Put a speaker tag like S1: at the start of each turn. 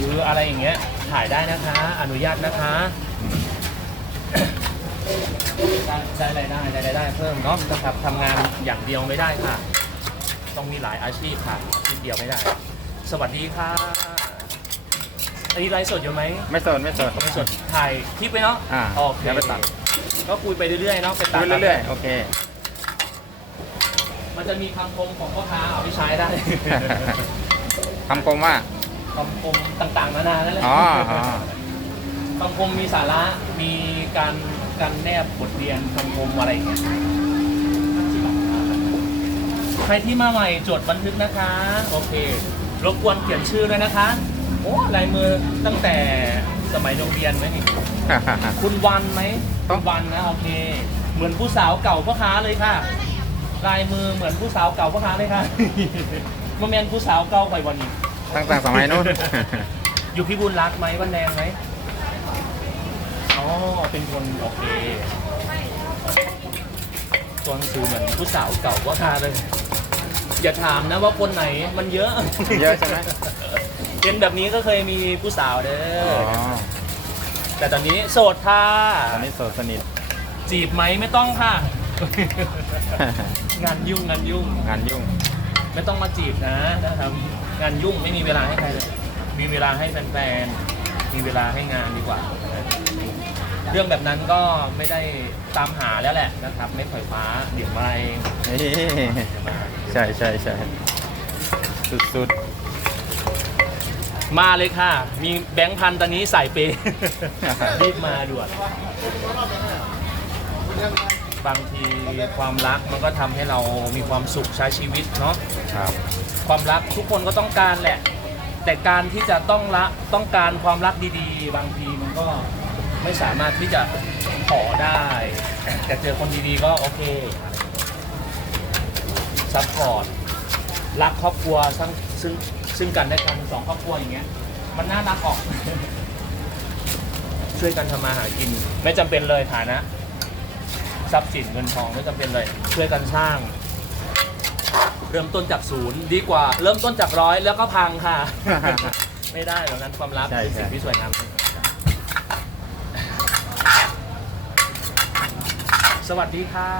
S1: รืออะไรอย่างเงี้ยถ่ายได้นะคะ อนุญาตนะคะได้ได้ได้ได้ได้ได้เพิ่มเนาะนะครับทำงานอย่างเดียวไม่ได้ค่ะ ต้องมีหลายอาชีพค่ะอาชีพเดียวไม่ได้ สวัสดีค่ะอันนี้ไลฟ์สดอยู่ไหม
S2: ไม่สนไม่สน
S1: ไม่สดถ่ายคลิปไปเนาะ
S2: อ่า
S1: โอเค
S2: เดี๋ยวไปตัด
S1: ก็คุยไปเรื่อยๆเนาะไปตั
S2: ดู
S1: ด
S2: เรื่อยๆโอเค
S1: มันจะมีคำคมของพ่อค้าเอาไปใช้ได้
S2: คำคมว่า
S1: คำคมต่างๆนานานั่นแหละ
S2: อ๋ออ๋อ
S1: คำคมมีสาระมีการการแนบบทเรียนคำคมอะไรอย่างเงี้ยใครที่มาใหม่จดบันทึกนะคะ โอเค รบกวนเขียนชื่อด้วยนะคะ โอ้ลายมือตั้งแต่สมัยโรงเรียนไหมนี่ คุณวันไหม
S2: ต้
S1: คุ
S2: อง
S1: ณวันนะโอเค เหมือนผู้สาวเก่าพ่อค้าเลยค่ะ ลายมือเหมือนผู้สาวเก่าพ่อค้าเลยค่ะ มาแมนผู้สาวเก่าไปวันนี้
S2: ตั้งแต่สมัยนู้น
S1: อยู่พี่บุญรักไหมวันแดงไหมอ๋อเป็นคนโอเคตัวหนังสือเหมือนผู้สาวเก่าว่าทาเลย อย่าถามนะว่าคนไหนมันเยอะ
S2: เยอะใช่ไหม
S1: เป็นแบบนี้ก็เคยมีผู้สาวเด้
S2: อ๋
S1: อ
S2: อ
S1: อแต่ตอนนี้โสดค่ะ
S2: ตอนนี้โสดสนิท
S1: จีบไหมไม่ต้องค่ะ งานยุ่งงานยุ่ง
S2: งานยุ่ง
S1: ไม่ต้องมาจีบนะนะครับ งานยุ่งไม่มีเวลาให้ใครเลยมีเวลาให้แฟนๆ มีเวลาให้งานดีกว่า เรื่องแบบนั้นก็ไม่ได้ตามหาแล้วแหละนะครับ ไม่ปล่อยฟ้าเดี๋ยวมาเอง
S2: นี่
S1: เดี๋ยวมา
S2: ใช่ใช่ใช่สุด
S1: มาเลยค่ะ มีแบงค์พันตอนนี้ใส่เปย์รีบมาด่วนบางทีความรักมันก็ทำให้เรามีความสุขใช้ชีวิตเนาะ
S2: ๆครับ
S1: ความรักทุกคนก็ต้องการแหละ แต่การที่จะต้องละต้องการความรักดีๆ บางทีมันก็ไม่สามารถที่จะขอได้ แต่เจอคนดีๆก็โอเคซัพพอร์ตรักครอบครัวซึ่งซึ่งซึ่งกันและกันสองครอบครัวอย่างเงี้ย มันน่ารักออก ช่วยกันทำมาหากิน ไม่จำเป็นเลยฐานะทรัพย์สินเงินทองไม่จำเป็นเลย ช่วยกันสร้าง เริ่มต้นจากศูนย์ดีกว่า เริ่มต้นจากร้อยแล้วก็พังค่ะ ไม่ได้หรอกนั้นความลับ
S2: ใช่
S1: เป็นสิ่ง
S2: ใช่
S1: ที่สวยงามสวัสดีค่ะ